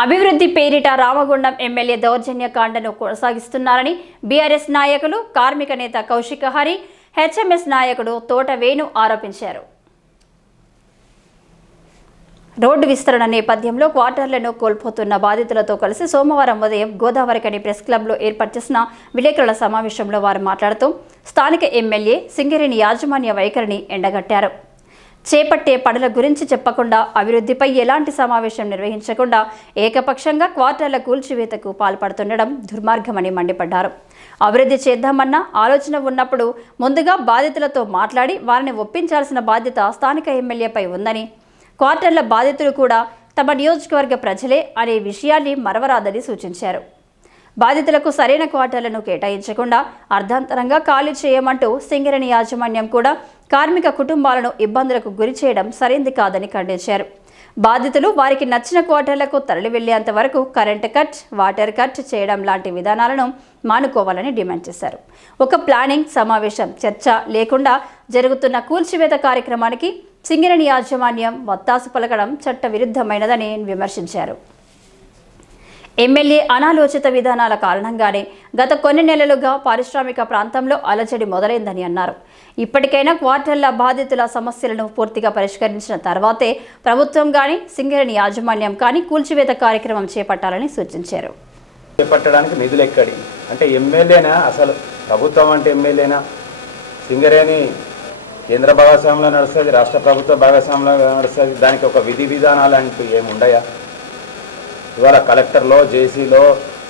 అభివృద్ధి పేరిట Ramagundam MLA దౌర్జన్యకాండను కొనసాగిస్తున్నారని BRS నాయకులు కార్మిక నేత కౌశిక హరి, హెచ్ఎంఎస్ నాయకుడు తోట వేణు ఆరోపించారు. రోడ్డు విస్తరణ నేపథ్యంలో క్వార్టర్లను కోల్పోతున్న బాధితులతో కలిసి సోమవారం ఉదయం గోదావరికని ప్రెస్ క్లబ్లో ఏర్పాటు చేసిన విలేకరుల సమావేశంలో వారు మాట్లాడుతూ స్థానిక ఎమ్మెల్యే సింగరేణి యాజమాన్య వైఖరిని ఎండగట్టారు. చేపట్టే పనుల గురించి చెప్పకుండా, అభివృద్ధిపై ఎలాంటి సమావేశం నిర్వహించకుండా ఏకపక్షంగా క్వార్టర్ల కూల్చివేతకు పాల్పడుతుండడం దుర్మార్గమని మండిపడ్డారు. అభివృద్ధి చేద్దామన్న ఆలోచన ఉన్నప్పుడు ముందుగా బాధితులతో మాట్లాడి వారిని ఒప్పించాల్సిన బాధ్యత స్థానిక ఎమ్మెల్యేపై ఉందని, క్వార్టర్ల బాధితులు కూడా తమ నియోజకవర్గ ప్రజలే అనే విషయాన్ని మరవరాదని సూచించారు. బాధితులకు సరైన క్వార్టర్లను కేటాయించకుండా అర్ధాంతరంగా ఖాళీ చేయమంటూ సింగరేణి యాజమాన్యం కూడా కార్మిక కుటుంబాలను ఇబ్బందులకు గురి చేయడం సరైంది కాదని ఖండించారు. బాధితులు వారికి నచ్చిన క్వార్టర్లకు తరలి వెళ్లేంత వరకు కరెంటు కట్, వాటర్ కట్ చేయడం లాంటి విధానాలను మానుకోవాలని డిమాండ్ చేశారు. ఒక ప్లానింగ్, సమావేశం, చర్చ లేకుండా జరుగుతున్న కూల్చివేత కార్యక్రమానికి సింగరేణి యాజమాన్యం వత్తాసు పలకడం చట్ట విరుద్ధమైనదని విమర్శించారు. ఎమ్మెల్యే అనాలోచిత విధానాల కారణంగానే గత కొన్ని నెలలుగా పారిశ్రామిక ప్రాంతంలో అలజడి మొదలైందని అన్నారు. ఇప్పటికైనా క్వార్టర్ల బాధితుల సమస్యలను పూర్తిగా పరిష్కరించిన తర్వాతే ప్రభుత్వం కానీ సింగరేణి యాజమాన్యం కానీ కూల్చివేత కార్యక్రమం చేపట్టాలని సూచించారు. చేపట్టడానికి నిధులు ఎక్కడి అంటే ఎమ్మెల్యేనా? అసలు ప్రభుత్వం అంటే ఎమ్మెల్యేనా? సింగరేణి కేంద్ర భాగస్వామ్యంలో నడుస్తుంది, రాష్ట్ర ప్రభుత్వ భాగస్వామ్యంలో నడుస్తుంది. దానికి ఒక విధి విధానాలు అంటూ ఏమి ఉండయా? ఇవాళ కలెక్టర్లో, జేసీలో,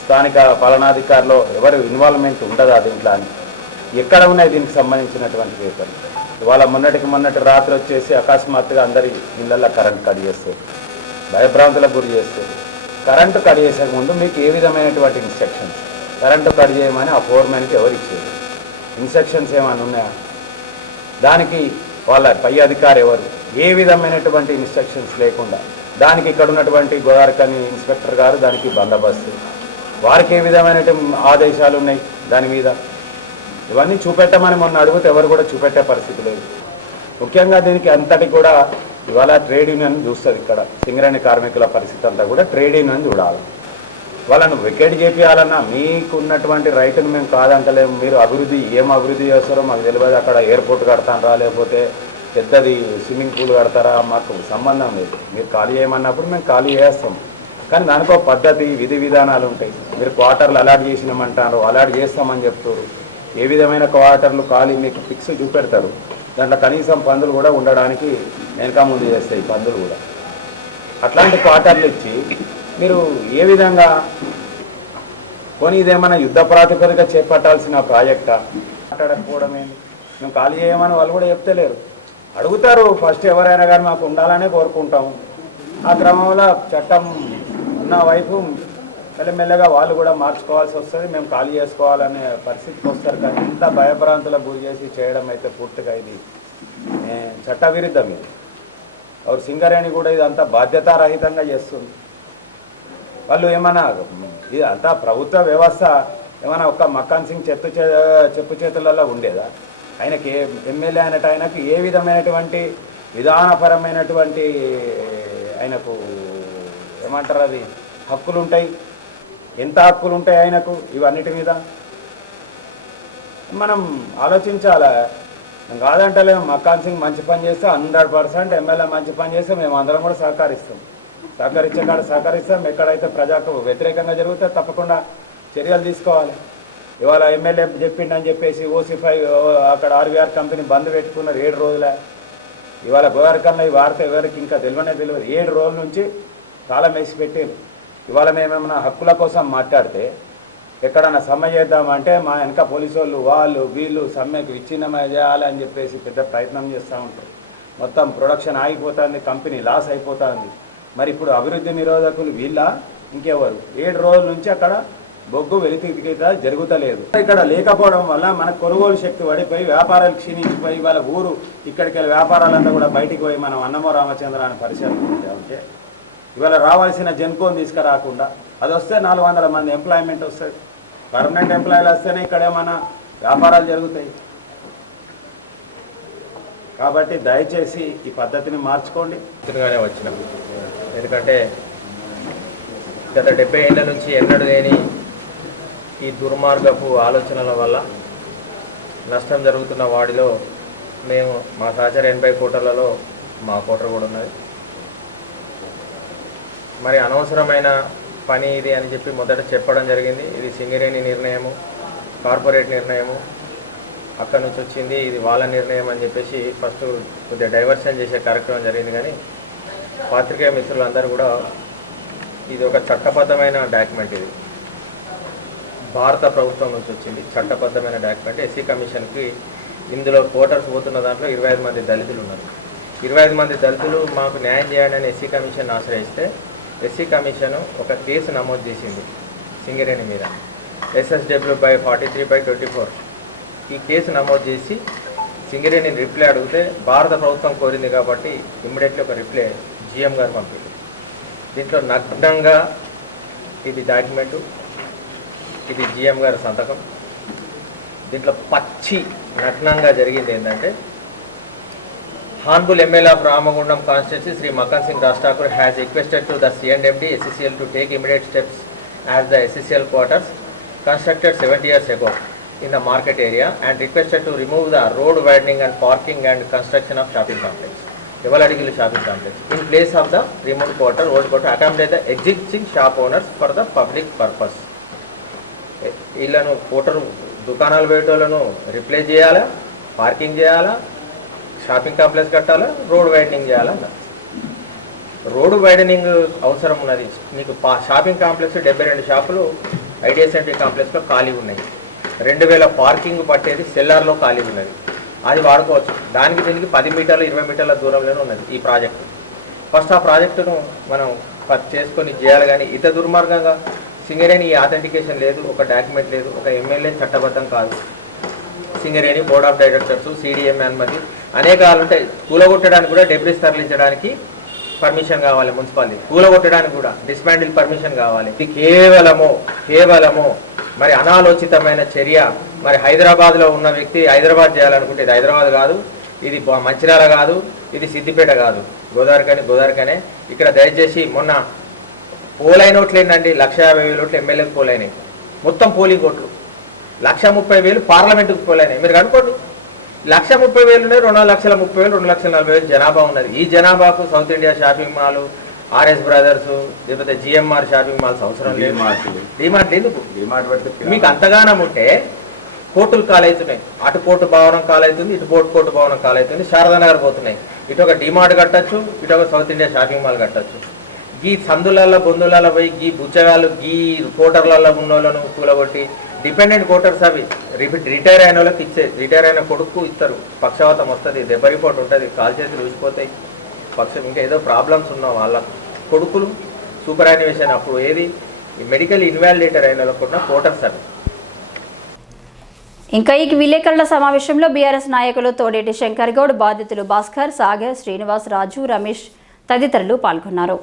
స్థానిక పాలనాధికారిలో ఎవరు ఇన్వాల్వ్మెంట్ ఉండదా దీంట్లో అని? ఎక్కడ ఉన్నాయి దీనికి సంబంధించినటువంటి పేపర్లు? ఇవాళ మొన్నటి రాత్రి వచ్చేసి అకస్మాత్తుగా అందరి ఇళ్లలో కరెంట్ కట్ చేస్తారు, భయభ్రాంతులకు గురి చేస్తారు. కరెంటు కట్ చేసే ముందు మీకు ఏ విధమైనటువంటి ఇన్స్ట్రక్షన్స్? కరెంటు కట్ చేయమని ఆ ఫోర్మెన్కి ఎవరు ఇచ్చారు? ఇన్స్ట్రక్షన్స్ ఏమైనా ఉన్నాయా? దానికి వాళ్ళ పై అధికారి ఎవరు? ఏ విధమైనటువంటి ఇన్స్ట్రక్షన్స్ లేకుండా దానికి ఇక్కడ ఉన్నటువంటి గోదావరికని ఇన్స్పెక్టర్ గారు దానికి బందోబస్తు, వారికి ఏ విధమైన ఆదేశాలు ఉన్నాయి దాని మీద? ఇవన్నీ చూపెట్టమని మొన్న అడిగితే ఎవరు కూడా చూపెట్టే పరిస్థితి లేదు. ముఖ్యంగా దీనికి అంతటి కూడా ఇవాళ ట్రేడ్ యూనియన్ చూస్తుంది. ఇక్కడ సింగరేణి కార్మికుల పరిస్థితి అంతా కూడా ట్రేడ్ యూనియన్ చూడాలి. వాళ్ళను వికెట్ చేపియాలన్నా మీకు ఉన్నటువంటి రైతును మేము కాదంటలేము. మీరు ఏం అభివృద్ధి చేస్తారో మాకు తెలియదు. అక్కడ ఎయిర్పోర్ట్ కడతారా, లేకపోతే పెద్దది స్విమ్మింగ్ పూల్ కడతారా, మాకు సంబంధం లేదు. మీరు ఖాళీ చేయమన్నప్పుడు మేము ఖాళీ చేస్తాం. కానీ దానికి ఒక పద్ధతి, విధి విధానాలు ఉంటాయి. మీరు క్వార్టర్లు అలాట్ చేసినామంటారు, అలాట్ చేస్తామని చెప్తారు. ఏ విధమైన క్వార్టర్లు ఖాళీ మీకు ఫిక్స్ చూపెడతారు. దాంట్లో కనీసం పందులు కూడా ఉండడానికి వెనక ముందు చేస్తాయి పందులు కూడా. అట్లాంటి క్వార్టర్లు ఇచ్చి మీరు ఏ విధంగా కొని ఇదేమైనా యుద్ధ ప్రాతిపదిక చేపట్టాల్సిన ప్రాజెక్టా? మాట్లాడకపోవడం ఏంటి? మేము ఖాళీ చేయమని వాళ్ళు కూడా చెప్తలేరు. అడుగుతారు ఫస్ట్ ఎవరైనా కానీ మాకు ఉండాలనే కోరుకుంటాము. ఆ క్రమంలో చట్టం ఉన్న వైపు మెల్లమెల్లగా వాళ్ళు కూడా మార్చుకోవాల్సి వస్తుంది. మేము ఖాళీ చేసుకోవాలనే పరిస్థితికి వస్తారు. కానీ ఇంత భయభ్రాంతులకు గురి చేసి చేయడం అయితే పూర్తిగా ఇది చట్టవిరుద్ధం. ఇది ఎవరు సింగరేణి కూడా ఇదంతా బాధ్యతారహితంగా చేస్తుంది. వాళ్ళు ఏమన్నా ఇది అంతా ప్రభుత్వ వ్యవస్థ ఏమైనా ఒక్క మక్కాన్ సింగ్ చెప్పు చేతులలో ఉండేదా? ఆయనకి ఎమ్మెల్యే అనేట ఆయనకు ఏ విధమైనటువంటి విధానపరమైనటువంటి ఆయనకు ఏమంటారు అది హక్కులు ఉంటాయి? ఎంత హక్కులు ఉంటాయి ఆయనకు ఇవన్నిటి మీద? మనం ఆలోచించాలా. కాదంటలేము. మక్కాన్ సింగ్ మంచి పని చేస్తే 100% ఎమ్మెల్యే మంచి పని చేస్తే మేము అందరం కూడా సహకరిస్తాం. సహకరించే కాడ సహకరిస్తాం. ఎక్కడైతే ప్రజలకు వ్యతిరేకంగా జరిగితే తప్పకుండా చర్యలు తీసుకోవాలి. ఇవాళ ఎమ్మెల్యే చెప్పిండని చెప్పేసి OC5 అక్కడ RVR కంపెనీ బంద్ పెట్టుకున్నారు 7 రోజులే. ఇవాళ గోదావరికల్లో ఈ వార్త ఎవరికి ఇంకా తెలియదు. 7 రోజుల నుంచి కాలం వేసి పెట్టారు. ఇవాళ మేమేమన్నా హక్కుల కోసం మాట్లాడితే ఎక్కడన్నా సమ్మె చేద్దామంటే మా వెనక పోలీసు వాళ్ళు వీళ్ళు సమ్మెకు విచ్ఛిన్నమే చేయాలని చెప్పేసి పెద్ద ప్రయత్నం చేస్తూ ఉంటారు. మొత్తం ప్రొడక్షన్ ఆగిపోతుంది, కంపెనీ లాస్ అయిపోతుంది. మరి ఇప్పుడు అభివృద్ధి నిరోధకులు వీళ్ళ ఇంకెవరు? 7 రోజుల నుంచి అక్కడ బొగ్గు వెలితిగీత జరుగుతలేదు. ఇక్కడ లేకపోవడం వల్ల మన కొనుగోలు శక్తి పడిపోయి వ్యాపారాలు క్షీణించిపోయి వాళ్ళ ఊరు ఇక్కడికి వెళ్ళి వ్యాపారాలంతా కూడా బయటికి పోయి మనం అన్నమో రామచంద్ర అని పరిశీలన ఉంటే ఇవాళ రావాల్సిన జెన్కోన్ తీసుకురాకుండా అది వస్తే 400 మంది ఎంప్లాయ్మెంట్ వస్తుంది. పర్మనెంట్ ఎంప్లాయీలు వస్తేనే ఇక్కడ ఏమైనా వ్యాపారాలు జరుగుతాయి. కాబట్టి దయచేసి ఈ పద్ధతిని మార్చుకోండి. వచ్చినాం ఎందుకంటే గత 70 ఏళ్ల నుంచి ఎన్నడూ లేని ఈ దుర్మార్గపు ఆలోచనల వల్ల నష్టం జరుగుతున్న వాడిలో మేము మా సహచర 80 కోటర్లలో మా కోటర్ కూడా ఉన్నది. మరి అనవసరమైన పని ఇది అని చెప్పి మొదట చెప్పడం జరిగింది. ఇది సింగరేణి నిర్ణయము, కార్పొరేట్ నిర్ణయము, అక్కడి నుంచి వచ్చింది, ఇది వాళ్ళ నిర్ణయం అని చెప్పేసి ఫస్ట్ కొద్దిగా డైవర్షన్ చేసే కార్యక్రమం జరిగింది. కానీ పాత్రికేయ మిత్రులందరూ కూడా ఇది ఒక చట్టబద్ధమైన డాక్యుమెంట్, ఇది భారత ప్రభుత్వం నుంచి వచ్చింది చట్టబద్ధమైన డాక్యుమెంట్. ఎస్సీ కమిషన్కి ఇందులో కోటర్స్ పోతున్న దాంట్లో 25 మంది దళితులు ఉన్నారు. 25 మంది దళితులు మాకు న్యాయం చేయండి అని ఎస్సీ కమిషన్ ఆశ్రయిస్తే ఎస్సీ కమిషన్ ఒక కేసు నమోదు చేసింది సింగరేణి మీద, SSW/43/24. ఈ కేసు నమోదు చేసి సింగరేణి రిప్లై అడిగితే భారత ప్రభుత్వం కోరింది కాబట్టి ఇమ్మీడియట్లీ ఒక రిప్లై GM గారు పంపింది. దీంట్లో నగ్నంగా ఇది డాక్యుమెంటు, ఇది GM గారి సంతకం. దీంట్లో పచ్చి నగ్నంగా జరిగింది ఏంటంటే, Honorable ML of Ramagundam constituency Sri Makkan Singh Raj Thakur has requested to the C&MD SCCL to take immediate steps as the SCCL quarters constructed 70 years ago in the market area and requested to remove the road widening and parking and construction of shopping complex, Devaladikil shopping complex, in place of the removed quarter, old quarter, accommodate the existing shop owners for the public purpose. వీళ్ళను quarter దుకాణాలు పెట్టేళ్ళను replace చేయాలా, parking చేయాలా, shopping complex కట్టాలా, road widening చేయాలన్న. Road widening అవసరం ఉన్నది. మీకు shopping complex 72 షాపులు IDSMT కాంప్లెక్స్లో ఖాళీ ఉన్నాయి. 2000 పార్కింగ్ పట్టేది సెల్లార్లో ఖాళీ ఉన్నది, అది వాడుకోవచ్చు. దానికి దీనికి 10 మీటర్లు 20 మీటర్ల దూరంలోనే ఉన్నది ఈ ప్రాజెక్టు. ఫస్ట్ ఆ ప్రాజెక్టును మనం చేసుకొని చేయాలి. కానీ ఇంత దుర్మార్గంగా సింగరేణి ఆథెంటికేషన్ లేదు, ఒక డాక్యుమెంట్ లేదు, ఒక ఎమ్మెల్యే చట్టబద్ధం కాదు. Singareni board of directors, CDM అనుమతి అనేకాలు ఉంటాయి. కూలగొట్టడానికి కూడా డెబ్రిస్ తరలించడానికి పర్మిషన్ కావాలి, మున్సిపాలిటీ కూలగొట్టడానికి కూడా డిస్మాండిల్ పర్మిషన్ కావాలి. ఇది కేవలము మరి అనాలోచితమైన చర్య. మరి హైదరాబాద్లో ఉన్న వ్యక్తి హైదరాబాద్ చేయాలనుకుంటే ఇది హైదరాబాద్ కాదు, ఇది మంచిర్యాల కాదు, ఇది సిద్దిపేట కాదు, గోదావరికనే. ఇక్కడ దయచేసి మొన్న పోలైన ఓట్లు ఏంటండి, 150,000 ఓట్లు ఎమ్మెల్యేకి పోలైనాయి. మొత్తం పోలింగ్ ఓట్లు 130,000 పార్లమెంటుకు పోలైనాయి. మీరు కనుకోండి, 130,000 ఉన్నాయి, 2,30,000, 2,40,000 జనాభా ఉన్నది. ఈ జనాభాకు south India shopping mall, RS brothers, లేకపోతే GMR షాపింగ్ మాల్స్ అవసరం లేదు. డిమార్ట్ ఎందుకు? మీకు అంతగానం ఉంటే కోర్టులు కాలవుతున్నాయి. అటు కోర్టు భవనం కాలవుతుంది, ఇటు కోర్టు భవనం కాలవుతుంది, శారదానగర్ పోతున్నాయి. ఇటు ఒక డిమార్ట్ కట్టచ్చు, ఇటు ఒక సౌత్ ఇండియా షాపింగ్ మాల్ కట్టచ్చు. గీ సందులలో బొందులలో పోయి గీ బుచ్చగాళ్ళు గీ కోటర్లలో ఉన్న వాళ్ళను కూలగొట్టి డిపెండెంట్ కోటర్స్ అవి రిటైర్ అయిన వాళ్ళకి రిటైర్ అయిన కొడుకు ఇస్తారు. పక్షవాతం వస్తుంది, దెబ్బ రిపోర్ట్ ఉంటుంది, కాలు చేతులు ఊసిపోతాయి, ఇంకా ఏదో ప్రాబ్లమ్స్ ఉన్న వాళ్ళ కొడుకులు సూపర్ యాన్యువేషన్ అప్పుడు ఏది మెడికల్ ఇన్వాలిడేటర్ అయిన వాళ్ళకు ఉన్న కోటర్స్ అవి. ఇంకా ఈ విలేకరుల సమావేశంలో బీఆర్ఎస్ నాయకులు తోడేటి శంకర్ గౌడ్, బాధితులు భాస్కర్, సాగర్, శ్రీనివాస్, రాజు, రమేష్ తదితరులు పాల్గొన్నారు.